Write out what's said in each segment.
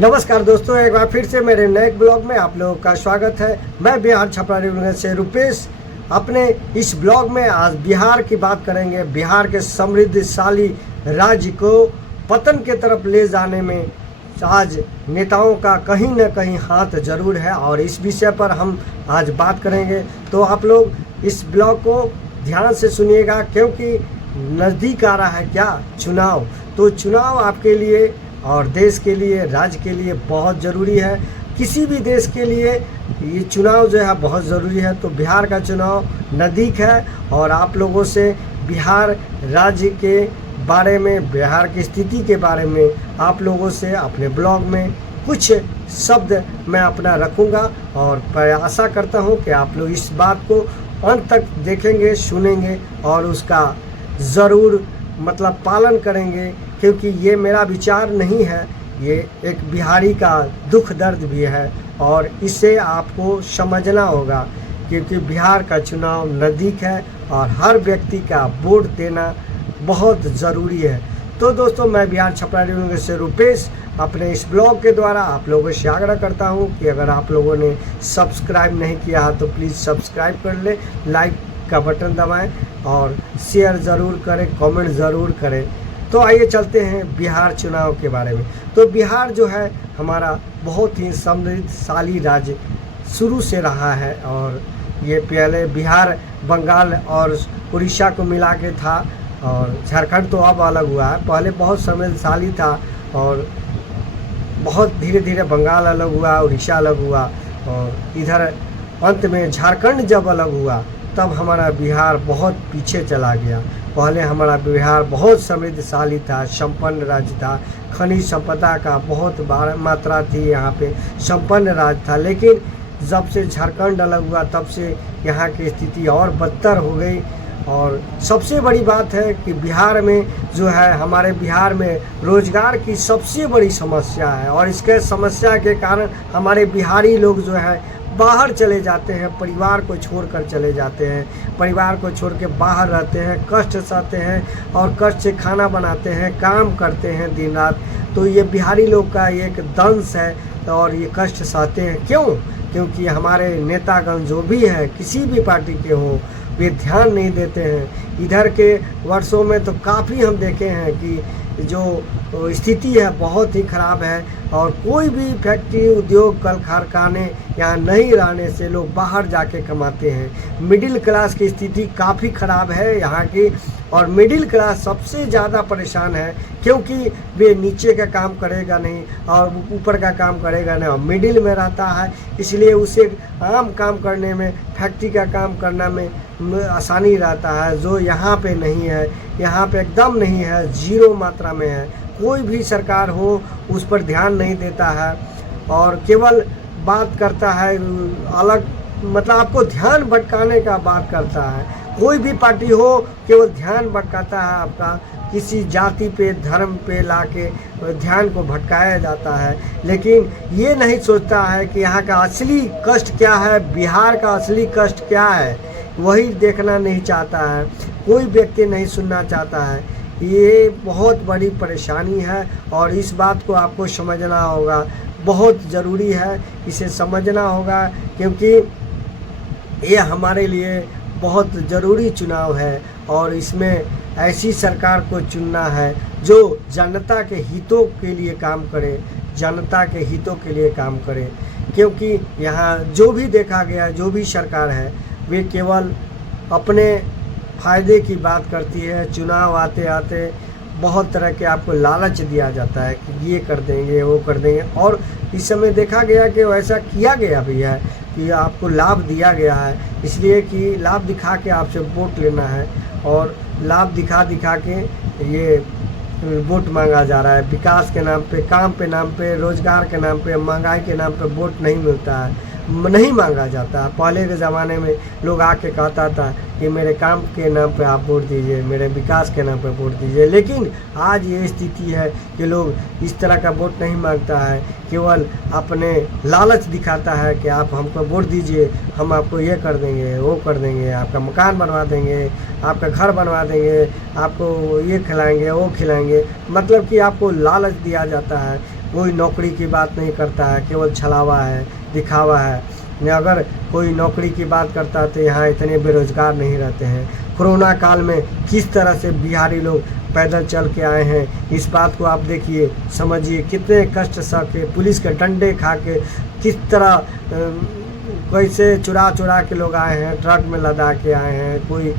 नमस्कार दोस्तों, एक बार फिर से मेरे नए ब्लॉग में आप लोगों का स्वागत है। मैं बिहार छपरा रेवन्यू से रुपेश। अपने इस ब्लॉग में आज बिहार की बात करेंगे। बिहार के समृद्धशाली राज्य को पतन के तरफ ले जाने में आज नेताओं का कहीं न कहीं हाथ जरूर है और इस विषय पर हम आज बात करेंगे। तो आप लोग इस ब्लॉग को ध्यान से सुनिएगा, क्योंकि नज़दीक आ रहा है क्या चुनाव। तो चुनाव आपके लिए और देश के लिए, राज्य के लिए बहुत ज़रूरी है। किसी भी देश के लिए ये चुनाव जो है बहुत ज़रूरी है। तो बिहार का चुनाव नज़दीक है और आप लोगों से बिहार राज्य के बारे में, बिहार की स्थिति के बारे में आप लोगों से अपने ब्लॉग में कुछ शब्द मैं अपना रखूँगा और आशा करता हूँ कि आप लोग इस बात को अंत तक देखेंगे, सुनेंगे और उसका ज़रूर पालन करेंगे, क्योंकि ये मेरा विचार नहीं है, ये एक बिहारी का दुख दर्द भी है और इसे आपको समझना होगा, क्योंकि बिहार का चुनाव नज़दीक है और हर व्यक्ति का वोट देना बहुत ज़रूरी है। तो दोस्तों, मैं बिहार छपरा रेवन्यू से रुपेश अपने इस ब्लॉग के द्वारा आप लोगों से आग्रह करता हूँ कि अगर आप लोगों ने सब्सक्राइब नहीं किया है तो प्लीज़ सब्सक्राइब कर ले, लाइक का बटन दबाएं और शेयर ज़रूर करें, कमेंट ज़रूर करें। तो आइए चलते हैं बिहार चुनाव के बारे में। तो बिहार जो है हमारा बहुत ही समृद्धशाली राज्य शुरू से रहा है और ये पहले बिहार बंगाल और उड़ीसा को मिला के था और झारखंड तो अब अलग हुआ है। पहले बहुत समृद्धशाली था और बहुत धीरे धीरे बंगाल अलग हुआ, उड़ीसा अलग हुआ और इधर अंत में झारखंड जब अलग हुआ तब हमारा बिहार बहुत पीछे चला गया। पहले हमारा बिहार बहुत समृद्धशाली था, संपन्न राज्य था, खनिज संपदा का बहुत मात्रा थी, यहाँ पे संपन्न राज्य था। लेकिन जब से झारखंड अलग हुआ तब से यहाँ की स्थिति और बदतर हो गई। और सबसे बड़ी बात है कि बिहार में जो है, हमारे बिहार में रोजगार की सबसे बड़ी समस्या है और इसके समस्या के कारण हमारे बिहारी लोग जो है बाहर चले जाते हैं, परिवार को छोड़कर चले जाते हैं, परिवार को छोड़ के बाहर रहते हैं, कष्ट सहते हैं और कष्ट से खाना बनाते हैं, काम करते हैं दिन रात। तो ये बिहारी लोग का एक दंश है और ये कष्ट सहते हैं। क्यों? क्योंकि हमारे नेतागण जो भी है, किसी भी पार्टी के हों, वे ध्यान नहीं देते हैं। इधर के वर्षों में तो काफ़ी हम देखे हैं कि जो स्थिति है बहुत ही ख़राब है और कोई भी फैक्ट्री, उद्योग, कल कारखाने यहाँ नहीं रहने से लोग बाहर जाके कमाते हैं। मिडिल क्लास की स्थिति काफ़ी ख़राब है यहाँ की और मिडिल क्लास सबसे ज़्यादा परेशान है, क्योंकि वे नीचे का काम करेगा नहीं और ऊपर का काम करेगा नहीं और मिडिल में रहता है, इसलिए उसे आम काम करने में, फैक्ट्री का काम करना में आसानी रहता है, जो यहाँ पे नहीं है। यहाँ पे एकदम नहीं है, जीरो मात्रा में है। कोई भी सरकार हो उस पर ध्यान नहीं देता है और केवल बात करता है अलग, आपको ध्यान भटकाने का बात करता है। कोई भी पार्टी हो केवल ध्यान भटकाता है आपका, किसी जाति पे, धर्म पे लाके ध्यान को भटकाया जाता है। लेकिन ये नहीं सोचता है कि यहाँ का असली कष्ट क्या है, बिहार का असली कष्ट क्या है, वही देखना नहीं चाहता है। कोई व्यक्ति नहीं सुनना चाहता है। ये बहुत बड़ी परेशानी है और इस बात को आपको समझना होगा, बहुत ज़रूरी है, इसे समझना होगा, क्योंकि ये हमारे लिए बहुत ज़रूरी चुनाव है और इसमें ऐसी सरकार को चुनना है जो जनता के हितों के लिए काम करे, जनता के हितों के लिए काम करे। क्योंकि यहाँ जो भी देखा गया, जो भी सरकार है, वे केवल अपने फ़ायदे की बात करती है। चुनाव आते आते बहुत तरह के आपको लालच दिया जाता है कि ये कर देंगे, वो कर देंगे और इस समय देखा गया कि वैसा किया गया भी है कि आपको लाभ दिया गया है, इसलिए कि लाभ दिखा के आपसे वोट लेना है और लाभ दिखा दिखा के ये वोट मांगा जा रहा है। विकास के नाम पे, काम के नाम पे, रोजगार के नाम पे, महंगाई के नाम पे वोट नहीं मिलता है, नहीं मांगा जाता। पहले के ज़माने में लोग आके कहता था कि मेरे काम के नाम पे आप वोट दीजिए, मेरे विकास के नाम पे वोट दीजिए। लेकिन आज ये स्थिति है कि लोग इस तरह का वोट नहीं मांगता है, केवल अपने लालच दिखाता है कि आप हमको वोट दीजिए, हम आपको ये कर देंगे, वो कर देंगे, आपका मकान बनवा देंगे, आपका घर बनवा देंगे, आपको ये खिलाएंगे, वो खिलाएंगे। मतलब कि आपको लालच दिया जाता है कोई नौकरी की बात नहीं करता है, केवल छलावा है, दिखावा है। अगर कोई नौकरी की बात करता है तो यहाँ इतने बेरोजगार नहीं रहते हैं। कोरोना काल में किस तरह से बिहारी लोग पैदल चल के आए हैं, इस बात को आप देखिए, समझिए कितने कष्ट सह के, पुलिस के डंडे खा के, किस तरह कैसे चुरा चुरा के लोग आए हैं, ट्रक में लदा के आए हैं, कोई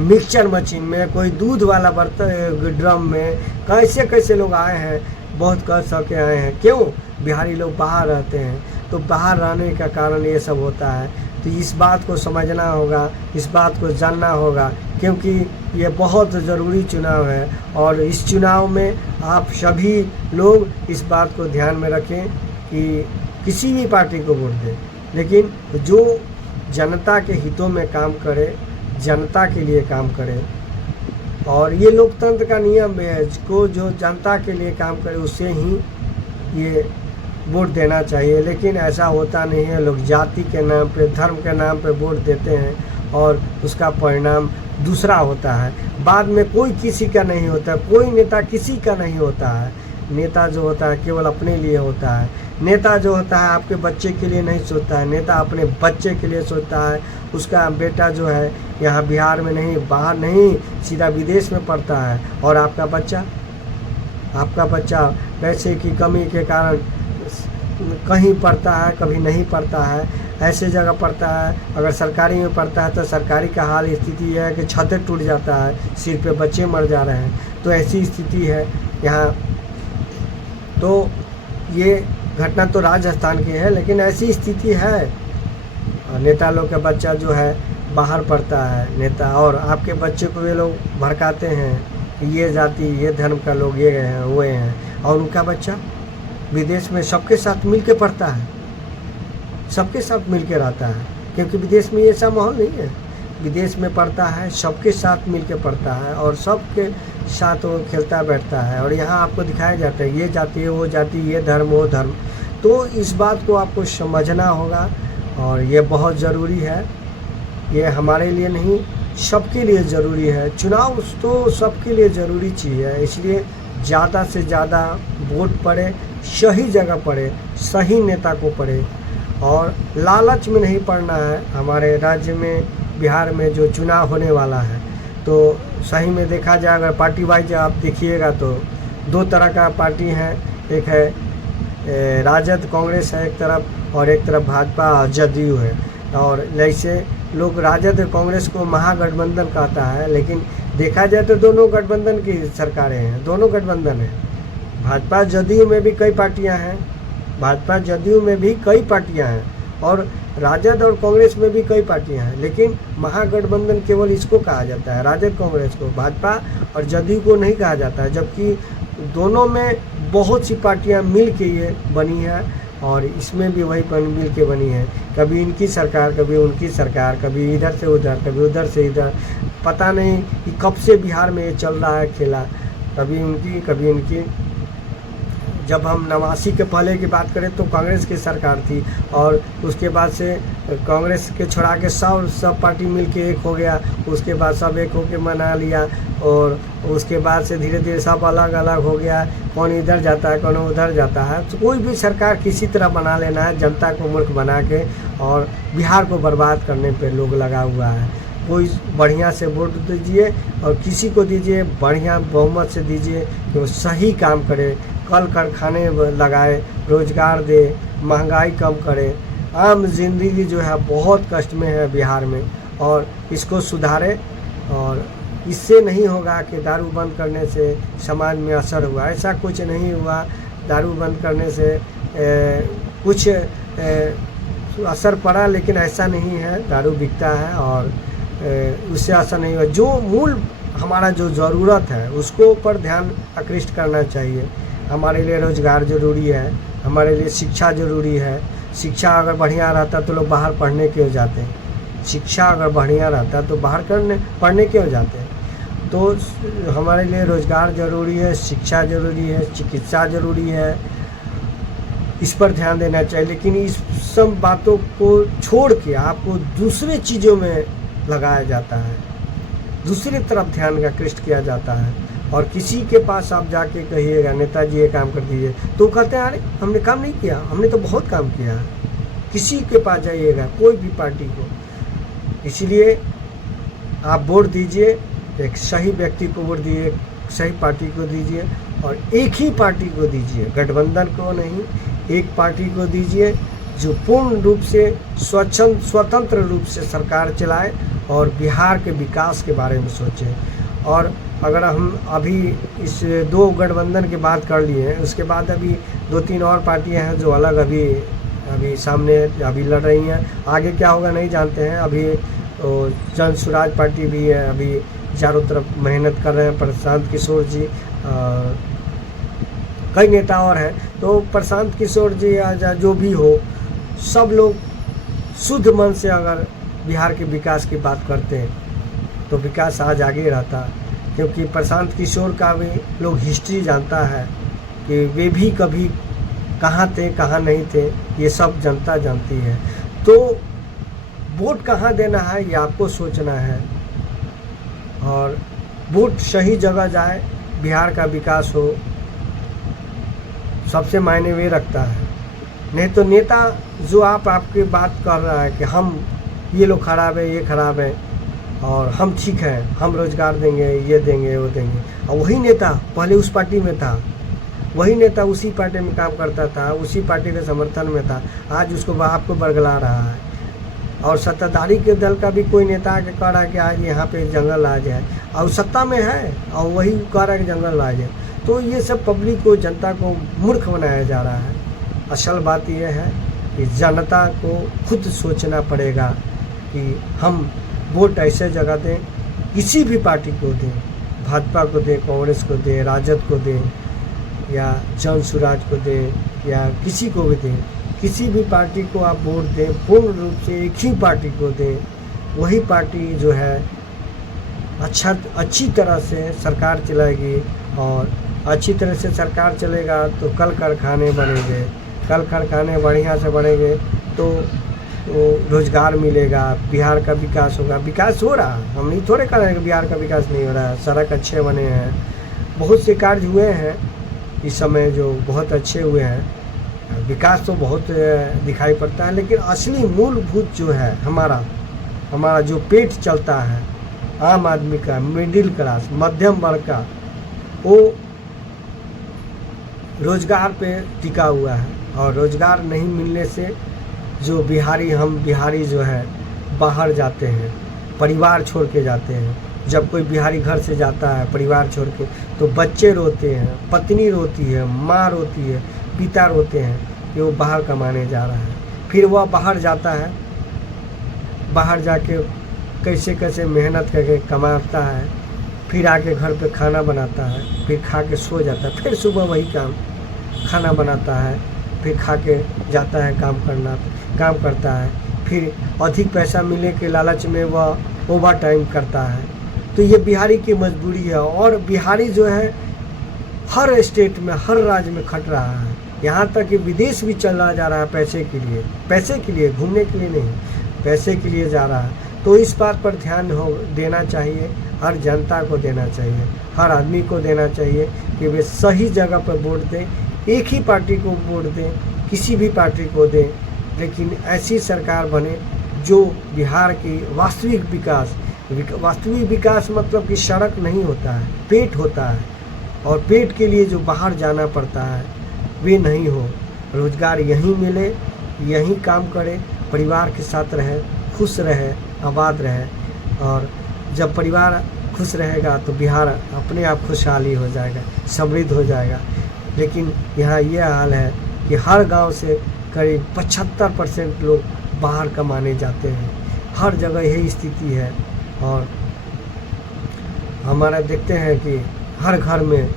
मिक्सचर मशीन में, कोई दूध वाला बर्तन ड्रम में, कैसे कैसे लोग आए हैं, बहुत कष्ट सह के आए हैं। क्यों? बिहारी लोग बाहर रहते हैं, तो बाहर रहने का कारण ये सब होता है। तो इस बात को समझना होगा, इस बात को जानना होगा, क्योंकि ये बहुत ज़रूरी चुनाव है। और इस चुनाव में आप सभी लोग इस बात को ध्यान में रखें कि किसी भी पार्टी को वोट दें, लेकिन जो जनता के हितों में काम करे, जनता के लिए काम करे। और ये लोकतंत्र का नियम है, को जो जनता के लिए काम करे उसे ही ये वोट देना चाहिए। लेकिन ऐसा होता नहीं है, लोग जाति के नाम पे, धर्म के नाम पे वोट देते हैं और उसका परिणाम दूसरा होता है। बाद में कोई किसी का नहीं होता, कोई नेता किसी का नहीं होता है। नेता जो होता है केवल अपने लिए होता है। नेता जो होता है आपके बच्चे के लिए नहीं सोचता है, नेता अपने बच्चे के लिए सोचता है। उसका बेटा जो है यहाँ बिहार में नहीं, बाहर नहीं, सीधा विदेश में पढ़ता है। और आपका बच्चा पैसे की कमी के कारण कहीं पढ़ता है, कभी नहीं पढ़ता है, ऐसे जगह पढ़ता है। अगर सरकारी में पढ़ता है तो सरकारी का हाल स्थिति है कि छतें टूट जाता है, सिर पे बच्चे मर जा रहे हैं। तो ऐसी स्थिति है यहाँ। तो ये घटना तो राजस्थान की है, लेकिन ऐसी स्थिति है। नेता लोग का बच्चा जो है बाहर पढ़ता है नेता, और आपके बच्चे को वे लोग भड़काते हैं कि ये जाति, ये धर्म का लोग ये हैं, हुए हैं, और उनका बच्चा विदेश में सबके साथ मिल के पढ़ता है, सबके साथ मिल के रहता है। क्योंकि विदेश में ऐसा माहौल नहीं है। विदेश में पढ़ता है, सबके साथ मिल के पढ़ता है और सबके साथ वो खेलता बैठता है। और यहाँ आपको दिखाया जाता है ये जाति है, वो जाति, ये धर्म, वो धर्म। तो इस बात को आपको समझना होगा और ये बहुत ज़रूरी है। ये हमारे लिए नहीं, सबके लिए ज़रूरी है। चुनाव तो सबके लिए ज़रूरी चीज़ है, इसलिए ज़्यादा से ज़्यादा वोट पड़े, सही जगह पड़े, सही नेता को पड़े, और लालच में नहीं पड़ना है। हमारे राज्य में, बिहार में जो चुनाव होने वाला है, तो सही में देखा जाए, अगर पार्टी वाइज आप देखिएगा तो दो तरह का पार्टी है। एक है राजद कांग्रेस है एक तरफ, और एक तरफ भाजपा जदयू है। और जैसे लोग राजद कांग्रेस को महागठबंधन कहता है, लेकिन देखा जाए तो दोनों गठबंधन की सरकारें हैं, दोनों गठबंधन है। भाजपा जदयू में भी कई पार्टियां हैं, भाजपा जदयू में भी कई पार्टियां हैं, और राजद और कांग्रेस में भी कई पार्टियां हैं। लेकिन महागठबंधन केवल इसको कहा जाता है, राजद कांग्रेस को, भाजपा और जदयू को नहीं कहा जाता है। जबकि दोनों में बहुत सी पार्टियां मिल के ये बनी है, और इसमें भी वही मिल के बनी है। कभी इनकी सरकार, कभी उनकी सरकार, कभी इधर से उधर, कभी उधर से इधर। पता नहीं कि कब से बिहार में ये चल रहा है खेला, कभी उनकी कभी इनकी। जब हम 89 के पहले की बात करें तो कांग्रेस की सरकार थी, और उसके बाद से कांग्रेस के छोड़ा के सब पार्टी मिल के एक हो गया। उसके बाद सब एक होके मना लिया, और उसके बाद से धीरे धीरे सब अलग अलग हो गया। कौन इधर जाता है, कौन उधर जाता है। तो कोई भी सरकार किसी तरह बना लेना है, जनता को मूर्ख बना के, और बिहार को बर्बाद करने पे लोग लगा हुआ है। कोई बढ़िया से वोट दीजिए, और किसी को दीजिए बढ़िया बहुमत से दीजिए कि वो सही काम करे, कल कारखाने लगाए, रोजगार दे, महंगाई कम करे। आम जिंदगी जो है बहुत कष्ट में है बिहार में, और इसको सुधारे। और इससे नहीं होगा कि दारू बंद करने से समाज में असर हुआ, ऐसा कुछ नहीं हुआ। दारू बंद करने से कुछ असर पड़ा, लेकिन ऐसा नहीं है। दारू बिकता है और उससे असर नहीं हुआ। जो मूल हमारा जो ज़रूरत है उसको पर ध्यान आकृष्ट करना चाहिए। हमारे लिए रोज़गार ज़रूरी है, हमारे लिए शिक्षा ज़रूरी है। शिक्षा अगर बढ़िया रहता तो लोग बाहर पढ़ने क्यों जाते हैं? शिक्षा अगर बढ़िया रहता तो बाहर पढ़ने क्यों जाते हैं? तो हमारे लिए रोज़गार ज़रूरी है, शिक्षा ज़रूरी है, चिकित्सा ज़रूरी है। इस पर ध्यान देना चाहिए। लेकिन इस सब बातों को छोड़ के आपको दूसरे चीज़ों में लगाया जाता है, दूसरी तरफ ध्यान आकृष्ट किया जाता है। और किसी के पास आप जाके कहिएगा नेताजी ये काम कर दीजिए, तो कहते हैं अरे हमने काम नहीं किया, हमने तो बहुत काम किया। किसी के पास जाइएगा, कोई भी पार्टी को, इसलिए आप वोट दीजिए, एक सही व्यक्ति को वोट दीजिए, एक सही पार्टी को दीजिए और एक ही पार्टी को दीजिए, गठबंधन को नहीं, एक पार्टी को दीजिए जो पूर्ण रूप से स्वतंत्र रूप से सरकार चलाए और बिहार के विकास के बारे में सोचे। और अगर हम अभी इस 2 गठबंधन की बात कर लिए हैं, उसके बाद अभी 2-3 और पार्टियां हैं जो अलग अभी सामने अभी लड़ रही हैं। आगे क्या होगा नहीं जानते हैं। अभी जन स्वराज पार्टी भी है, अभी चारों तरफ मेहनत कर रहे हैं प्रशांत किशोर जी, कई नेता और हैं। तो प्रशांत किशोर जी या जो भी हो, सब लोग शुद्ध मन से अगर बिहार के विकास की बात करते हैं तो विकास आज आगे रहता। क्योंकि प्रशांत किशोर का भी लोग हिस्ट्री जानता है कि वे भी कभी कहाँ थे कहाँ नहीं थे, ये सब जनता जानती है। तो वोट कहाँ देना है ये आपको सोचना है और वोट सही जगह जाए, बिहार का विकास हो, सबसे मायने वे रखता है। नहीं तो नेता जो आपकी बात कर रहा है कि हम ये लोग खराब है, ये खराब है और हम ठीक हैं, हम रोजगार देंगे, ये देंगे, वो देंगे, और वही नेता पहले उस पार्टी में था, वही नेता उसी पार्टी में काम करता था, उसी पार्टी के समर्थन में था, आज उसको आपको बरगला रहा है। और सत्ताधारी के दल का भी कोई नेता आके कह रहा है कि आज यहाँ पे जंगल आ जाए, और सत्ता में है और वही कह रहा है कि जंगल आ जाए। तो ये सब पब्लिक को, जनता को मूर्ख बनाया जा रहा है। असल बात यह है कि जनता को खुद सोचना पड़ेगा कि हम वोट ऐसे जगह दें, किसी भी पार्टी को दें, भाजपा को दें, कांग्रेस को दें, राजद को दें या जन स्वराज को दें या किसी को भी दें, किसी भी पार्टी को आप वोट दें, पूर्ण रूप से एक ही पार्टी को दें। वही पार्टी जो है अच्छी तरह से सरकार चलाएगी और अच्छी तरह से सरकार चलेगा तो कल कारखाने बनेंगे, कल कारखाने बढ़िया से बनेंगे तो रोजगार मिलेगा, बिहार का विकास होगा। विकास हो रहा, हम नहीं थोड़े कह रहे हैं कि बिहार का विकास नहीं हो रहा है। सड़क अच्छे बने हैं, बहुत से कार्य हुए हैं इस समय जो बहुत अच्छे हुए हैं, विकास तो बहुत दिखाई पड़ता है। लेकिन असली मूलभूत जो है हमारा जो पेट चलता है आम आदमी का, मिडिल क्लास, मध्यम वर्ग का, वो रोजगार पे टिका हुआ है। और रोजगार नहीं मिलने से जो बिहारी जो है बाहर जाते हैं, परिवार छोड़ के जाते हैं। जब कोई बिहारी घर से जाता है परिवार छोड़ के, तो बच्चे रोते हैं, पत्नी रोती है, माँ रोती है, पिता रोते हैं कि वो बाहर कमाने जा रहा है। फिर वह बाहर जाता है, बाहर जाके कैसे कैसे मेहनत करके कमाता है, फिर आके घर पे खाना बनाता है, फिर खा के सो जाता है, फिर सुबह वही काम, खाना बनाता है, फिर खा के जाता है काम करता है, फिर अधिक पैसा मिलने के लालच में वह ओवर टाइम करता है। तो ये बिहारी की मजबूरी है। और बिहारी जो है हर स्टेट में, हर राज्य में खट रहा है, यहाँ तक कि विदेश भी चला जा रहा है पैसे के लिए, घूमने के लिए नहीं, पैसे के लिए जा रहा है। तो इस बात पर ध्यान देना चाहिए, हर जनता को देना चाहिए, हर आदमी को देना चाहिए कि वे सही जगह पर वोट दें, एक ही पार्टी को वोट दें, किसी भी पार्टी को दें, लेकिन ऐसी सरकार बने जो बिहार की वास्तविक विकास मतलब कि सड़क नहीं होता है, पेट होता है, और पेट के लिए जो बाहर जाना पड़ता है वे नहीं हो। रोजगार यहीं मिले, यहीं काम करे, परिवार के साथ रहे, खुश रहे, आबाद रहे। और जब परिवार खुश रहेगा तो बिहार अपने आप खुशहाली हो जाएगा, समृद्ध हो जाएगा। लेकिन यहाँ ये हाल है कि हर गांव से करीब 75% लोग बाहर कमाने जाते हैं, हर जगह यही स्थिति है। और हमारा देखते हैं कि हर घर में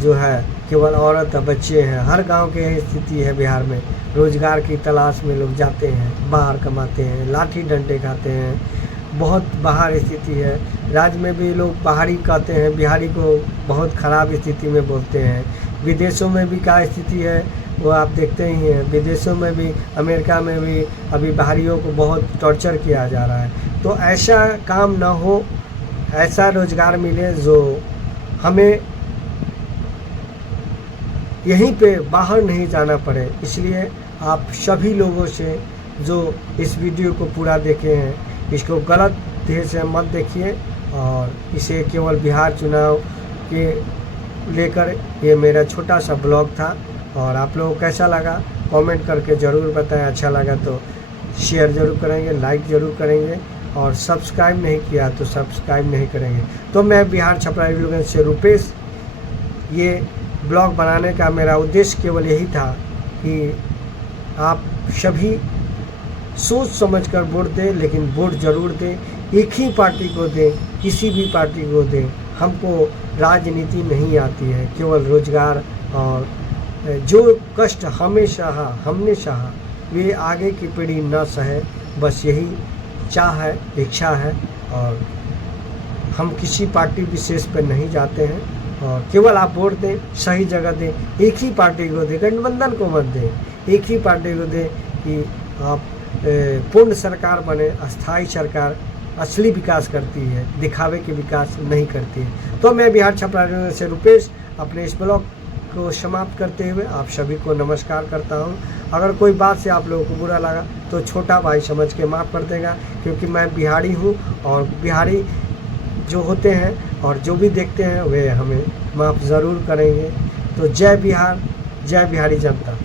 जो है केवल औरत और बच्चे हैं, हर गांव की यही स्थिति है बिहार में। रोजगार की तलाश में लोग जाते हैं, बाहर कमाते हैं, लाठी डंडे खाते हैं, बहुत बाहर स्थिति है। राज्य में भी लोग बाहरी कहते हैं, बिहारी को बहुत ख़राब स्थिति में बोलते हैं। विदेशों में भी क्या स्थिति है वो आप देखते ही हैं, विदेशों में भी, अमेरिका में भी अभी बाहरियों को बहुत टॉर्चर किया जा रहा है। तो ऐसा काम ना हो, ऐसा रोज़गार मिले जो हमें यहीं पे बाहर नहीं जाना पड़े। इसलिए आप सभी लोगों से जो इस वीडियो को पूरा देखे हैं, इसको गलत ध्येय से मत देखिए और इसे केवल बिहार चुनाव के लेकर ये मेरा छोटा सा ब्लॉग था। और आप लोगों को कैसा लगा कमेंट करके ज़रूर बताएं। अच्छा लगा तो शेयर ज़रूर करेंगे, लाइक ज़रूर करेंगे और सब्सक्राइब नहीं किया तो सब्सक्राइब नहीं करेंगे। तो मैं बिहार छपरा रिवोल्यूशन से रुपेश, ये ब्लॉग बनाने का मेरा उद्देश्य केवल यही था कि आप सभी सोच समझकर वोट दें, लेकिन वोट ज़रूर दें, एक ही पार्टी को दें, किसी भी पार्टी को दें। हमको राजनीति नहीं आती है, केवल रोजगार और जो कष्ट हमने सहा वे आगे की पीढ़ी न सहे, बस यही चाह है, इच्छा है। और हम किसी पार्टी विशेष पर नहीं जाते हैं और केवल आप वोट दें, सही जगह दें, एक ही पार्टी को दें, गठबंधन को मत दें, एक ही पार्टी को दें कि आप पूर्ण सरकार बने। अस्थाई सरकार असली विकास करती है, दिखावे के विकास नहीं करती है। तो मैं बिहार छपरा से रुपेश अपने इस ब्लॉग को समाप्त करते हुए आप सभी को नमस्कार करता हूं। अगर कोई बात से आप लोगों को बुरा लगा तो छोटा भाई समझ के माफ़ कर देगा, क्योंकि मैं बिहारी हूं और बिहारी जो होते हैं और जो भी देखते हैं वे हमें माफ़ ज़रूर करेंगे। तो जय बिहार, जय बिहारी जनता।